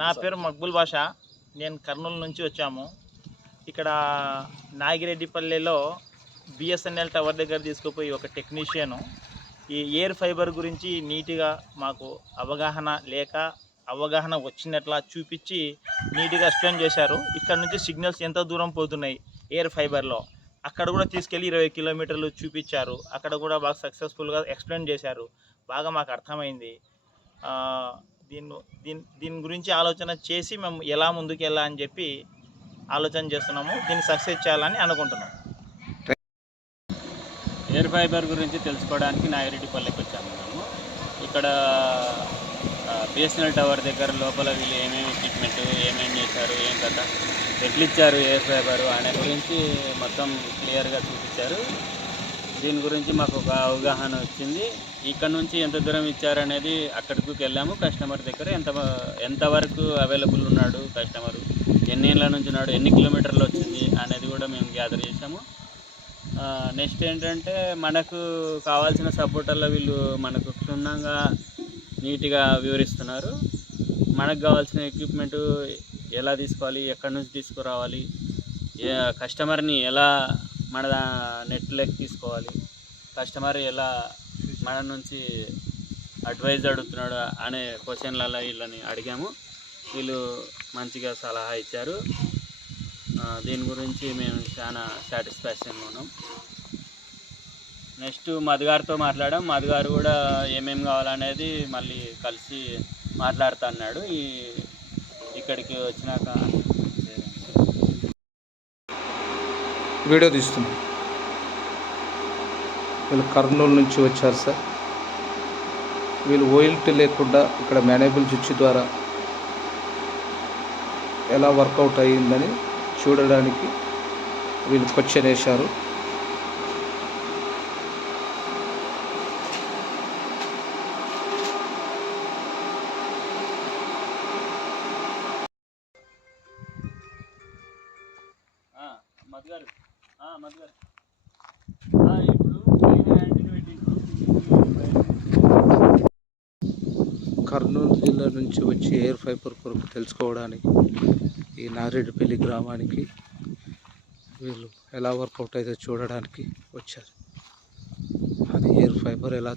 నా పేరు మక్బుల్ బాషా. నేను కర్నూలు నుంచి వచ్చాము. ఇక్కడ నాగిరెడ్డిపల్లెలో బిఎస్ఎన్ఎల్ టవర్ దగ్గర తీసుకుపోయి ఒక టెక్నీషియను ఈ ఎయిర్ ఫైబర్ గురించి నీట్గా మాకు అవగాహన వచ్చినట్లా చూపించి నీట్గా ఎక్స్ప్లెయిన్ చేశారు. ఇక్కడ నుంచి సిగ్నల్స్ ఎంత దూరం పోతున్నాయి ఎయిర్ ఫైబర్లో, అక్కడ కూడా తీసుకెళ్ళి 20 కిలోమీటర్లు చూపించారు. అక్కడ కూడా బాగా సక్సెస్ఫుల్గా ఎక్స్ప్లెయిన్ చేశారు. బాగా మాకు అర్థమైంది. దీని గురించి ఆలోచన చేసి మేము ఎలా ముందుకు వెళ్ళాలని చెప్పి ఆలోచన చేస్తున్నాము. దీన్ని సక్సెస్ చేయాలని అనుకుంటున్నాము. ఎయిర్ ఫైబర్ గురించి తెలుసుకోవడానికి నాగిరెడ్డిపల్లెకి వచ్చాము మేము. ఇక్కడ బిఎస్ఎన్ఎల్ టవర్ దగ్గర లోపల వీళ్ళు ఏమేమి ఎక్విప్మెంట్ ఏమేమి చేశారు, ఏం కథ, ఎట్లు ఇచ్చారు ఎయిర్ ఫైబర్ అనే గురించి మొత్తం క్లియర్గా చూపించారు. దీని గురించి మాకు ఒక అవగాహన వచ్చింది. ఇక్కడ నుంచి ఎంత దూరం ఇచ్చారనేది అక్కడికి వెళ్ళాము. కస్టమర్ దగ్గర ఎంతవరకు అవైలబుల్ ఉన్నాడు కస్టమరు, ఎన్ని ఏళ్ళ నుంచి ఉన్నాడు, ఎన్ని కిలోమీటర్లు వచ్చింది అనేది కూడా మేము గ్యాదర్ చేసాము. నెక్స్ట్ ఏంటంటే మనకు కావాల్సిన సపోర్టర్లో వీళ్ళు మనకు క్షుణ్ణంగా నీట్గా వివరిస్తున్నారు. మనకు కావాల్సిన ఎక్విప్మెంటు ఎలా తీసుకోవాలి, ఎక్కడి నుంచి తీసుకురావాలి, కస్టమర్ని ఎలా మన నెట్లోకి తీసుకోవాలి, కస్టమర్ ఎలా మన నుంచి అడ్వైజ్ అడుగుతున్నాడు అనే క్వశ్చన్లలో వీళ్ళని అడిగాము. వీళ్ళు మంచిగా సలహా ఇచ్చారు. దీని గురించి మేము చాలా సాటిస్ఫాక్షన్గా ఉన్నాం. నెక్స్ట్ మధుగారితో మాట్లాడాం. మధుగారు కూడా ఏమేమి కావాలనేది మళ్ళీ కలిసి మాట్లాడుతా అన్నాడు. ఇక్కడికి వచ్చినాక వీడియో తీస్తున్నాం. వీళ్ళు కర్నూలు నుంచి వచ్చారు సార్. వీళ్ళు ఓఎల్టీ లేకుండా ఇక్కడ మేనేబుల్ స్విచ్ ద్వారా ఎలా వర్కౌట్ అయ్యిందని చూడడానికి వీళ్ళు క్వశ్చన్ వేశారు. మధుగారు ఇప్పుడు కర్నూలు జిల్లా నుంచి వచ్చి ఎయిర్ ఫైబర్ కొరకు తెలుసుకోవడానికి ఈ నాగిరెడ్డిపల్లి గ్రామానికి వీళ్ళు ఎలా వర్కౌట్ అయితే చూడడానికి వచ్చారు. అది ఎయిర్ ఫైబర్ ఎలా